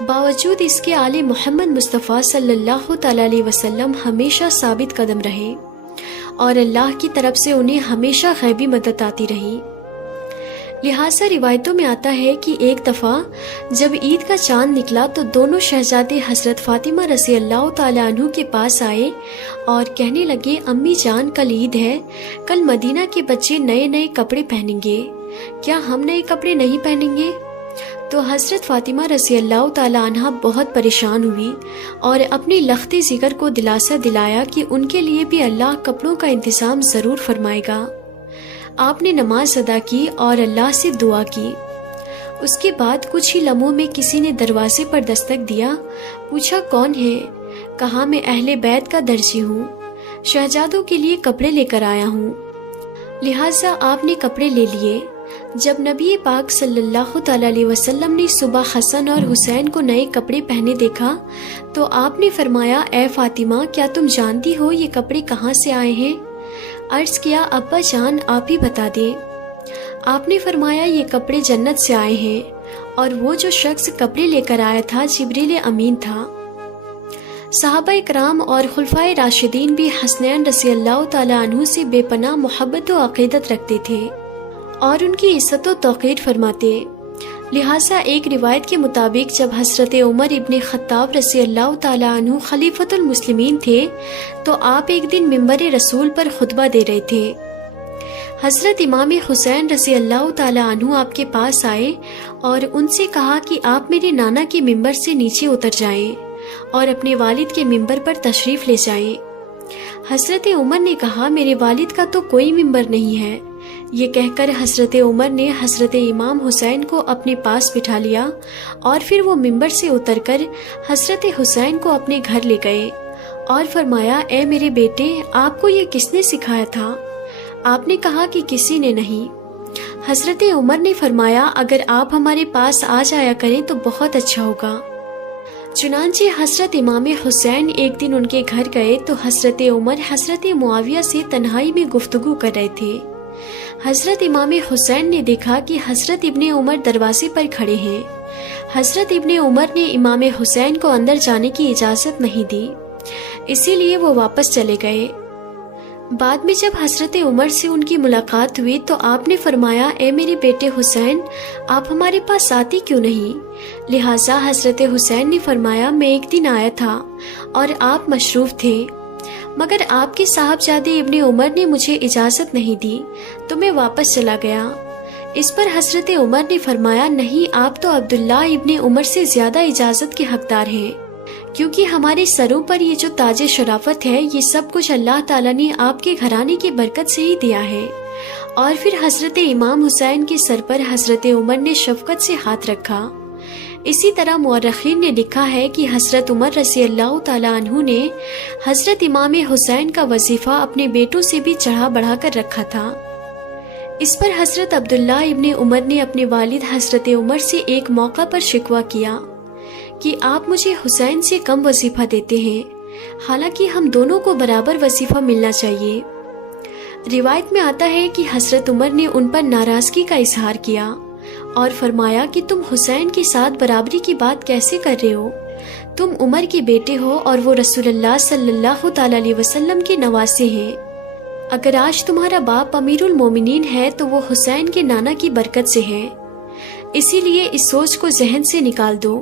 باوجود اس کے آل محمد مصطفیٰ صلی اللہ تعالی علیہ وسلم ہمیشہ ثابت قدم رہے اور اللہ کی طرف سے انہیں ہمیشہ غیبی مدد آتی رہی۔ لہٰذا روایتوں میں آتا ہے کہ ایک دفعہ جب عید کا چاند نکلا تو دونوں شہزادے حضرت فاطمہ رضی اللہ تعالیٰ عنہ کے پاس آئے اور کہنے لگے، امی جان کل عید ہے، کل مدینہ کے بچے نئے نئے کپڑے پہنیں گے، کیا ہم نئے کپڑے نہیں پہنیں گے؟ تو حضرت فاطمہ رضی اللہ تعالیٰ عنہ بہت پریشان ہوئی اور اپنی لختی جگر کو دلاسا دلایا کہ ان کے لیے بھی اللہ کپڑوں کا انتظام ضرور فرمائے گا۔ آپ نے نماز ادا کی اور اللہ سے دعا کی۔ اس کے بعد کچھ ہی لمحوں میں کسی نے دروازے پر دستک دیا، پوچھا کون ہے؟ کہا میں اہل بیت کا درجی ہوں، شہزادوں کے لیے کپڑے لے کر آیا ہوں۔ لہٰذا آپ نے کپڑے لے لیے۔ جب نبی پاک صلی اللہ تعالی علیہ وسلم نے صبح حسن اور حسین کو نئے کپڑے پہنے دیکھا تو آپ نے فرمایا، اے فاطمہ کیا تم جانتی ہو یہ کپڑے کہاں سے آئے ہیں؟ عرض کیا، ابا جان آپ ہی بتا دیں۔ آپ نے فرمایا، یہ کپڑے جنت سے آئے ہیں اور وہ جو شخص کپڑے لے کر آیا تھا جبریل امین تھا۔ صحابہ اکرام اور خلفائے راشدین بھی حسنین رضی اللہ تعالی عنہ سے بے پناہ محبت و عقیدت رکھتے تھے اور ان کی عزت و توقیر فرماتے۔ لہٰذا ایک روایت کے مطابق جب حضرت عمر ابن خطاب رضی اللہ تعالی عنہ خلیفۃ المسلمین تھے تو آپ ایک دن ممبر رسول پر خطبہ دے رہے تھے۔ حضرت امام حسین رضی اللہ تعالی عنہ آپ کے پاس آئے اور ان سے کہا کہ آپ میرے نانا کے ممبر سے نیچے اتر جائیں اور اپنے والد کے ممبر پر تشریف لے جائیں۔ حضرت عمر نے کہا، میرے والد کا تو کوئی ممبر نہیں ہے۔ یہ کہہ کر حضرت عمر نے حضرت امام حسین کو اپنے پاس بٹھا لیا اور پھر وہ ممبر سے اتر کر حضرت حسین کو اپنے گھر لے گئے اور فرمایا، اے میرے بیٹے، آپ کو یہ کس نے سکھایا تھا؟ آپ نے کہا کہ کسی نے نہیں۔ حضرت عمر نے فرمایا، اگر آپ ہمارے پاس آ جایا کریں تو بہت اچھا ہوگا۔ چنانچہ حضرت امام حسین ایک دن ان کے گھر گئے تو حضرت عمر حضرت معاویہ سے تنہائی میں گفتگو کر رہے تھے۔ حضرت امام حسین نے دیکھا کہ حضرت ابن عمر دروازے پر کھڑے ہیں۔ حضرت ابن عمر نے امام حسین کو اندر جانے کی اجازت نہیں دی، اسی لیے وہ واپس چلے گئے۔ بعد میں جب حضرت عمر سے ان کی ملاقات ہوئی تو آپ نے فرمایا، اے میرے بیٹے حسین، آپ ہمارے پاس آتے کیوں نہیں؟ لہٰذا حضرت حسین نے فرمایا، میں ایک دن آیا تھا اور آپ مشروف تھے، مگر آپ کے صاحبزادے ابن عمر نے مجھے اجازت نہیں دی تو میں واپس چلا گیا۔ اس پر حضرت عمر نے فرمایا، نہیں، آپ تو عبداللہ ابن عمر سے زیادہ اجازت کے حقدار ہیں، کیونکہ ہمارے سروں پر یہ جو تاج شرافت ہے یہ سب کچھ اللہ تعالیٰ نے آپ کے گھرانے کی برکت سے ہی دیا ہے۔ اور پھر حضرت امام حسین کے سر پر حضرت عمر نے شفقت سے ہاتھ رکھا۔ اسی طرح مورخین نے لکھا ہے کہ حضرت عمر رضی اللہ تعالیٰ عنہ نے حضرت امام حسین کا وظیفہ اپنے بیٹوں سے بھی چڑھا بڑھا کر رکھا تھا۔ اس پر حضرت عبداللہ ابن عمر نے اپنے والد حضرت عمر سے ایک موقع پر شکوہ کیا کہ آپ مجھے حسین سے کم وظیفہ دیتے ہیں، حالانکہ ہم دونوں کو برابر وظیفہ ملنا چاہیے۔ روایت میں آتا ہے کہ حضرت عمر نے ان پر ناراضگی کا اظہار کیا اور فرمایا کہ تم حسین کے ساتھ برابری کی بات کیسے کر رہے ہو؟ تم عمر کے بیٹے ہو اور وہ رسول اللہ صلی اللہ تعالی علیہ وسلم کے نواسے ہیں۔ اگر آج تمہارا باپ امیر المومنین ہے تو وہ حسین کے نانا کی برکت سے ہے، اسی لیے اس سوچ کو ذہن سے نکال دو۔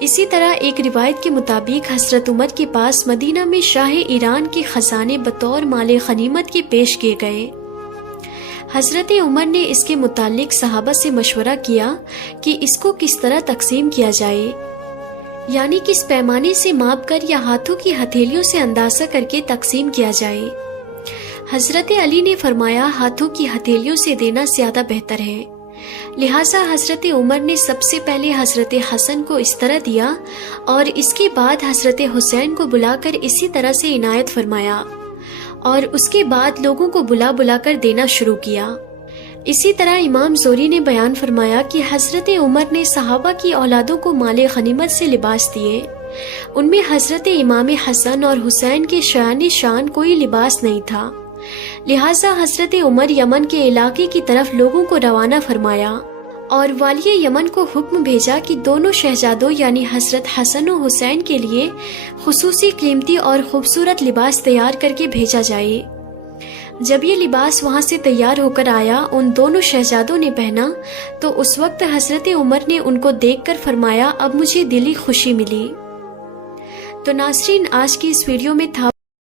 اسی طرح ایک روایت کے مطابق حضرت عمر کے پاس مدینہ میں شاہ ایران کے خزانے بطور مال غنیمت کے پیش کیے گئے۔ حضرت عمر نے اس کے متعلق صحابہ سے مشورہ کیا کہ اس کو کس طرح تقسیم کیا جائے، یعنی کس پیمانے سے ماپ کر یا ہاتھوں کی ہتھیلیوں سے اندازہ کر کے تقسیم کیا جائے۔ حضرت علی نے فرمایا، ہاتھوں کی ہتھیلیوں سے دینا زیادہ بہتر ہے۔ لہٰذا حضرت عمر نے سب سے پہلے حضرت حسن کو اس طرح دیا اور اس کے بعد حضرت حسین کو بلا کر اسی طرح سے عنایت فرمایا اور اس کے بعد لوگوں کو بلا بلا کر دینا شروع کیا۔ اسی طرح امام زہری نے بیان فرمایا کہ حضرت عمر نے صحابہ کی اولادوں کو مال غنیمت سے لباس دیے، ان میں حضرت امام حسن اور حسین کے شان کوئی لباس نہیں تھا۔ لہٰذا حضرت عمر یمن کے علاقے کی طرف لوگوں کو روانہ فرمایا اور والی یمن کو حکم بھیجا کہ دونوں شہزادوں یعنی حضرت حسن و حسین کے لیے خصوصی قیمتی اور خوبصورت لباس تیار کر کے بھیجا جائے۔ جب یہ لباس وہاں سے تیار ہو کر آیا، ان دونوں شہزادوں نے پہنا تو اس وقت حضرت عمر نے ان کو دیکھ کر فرمایا، اب مجھے دلی خوشی ملی۔ تو ناظرین، آج کی اس ویڈیو میں تھا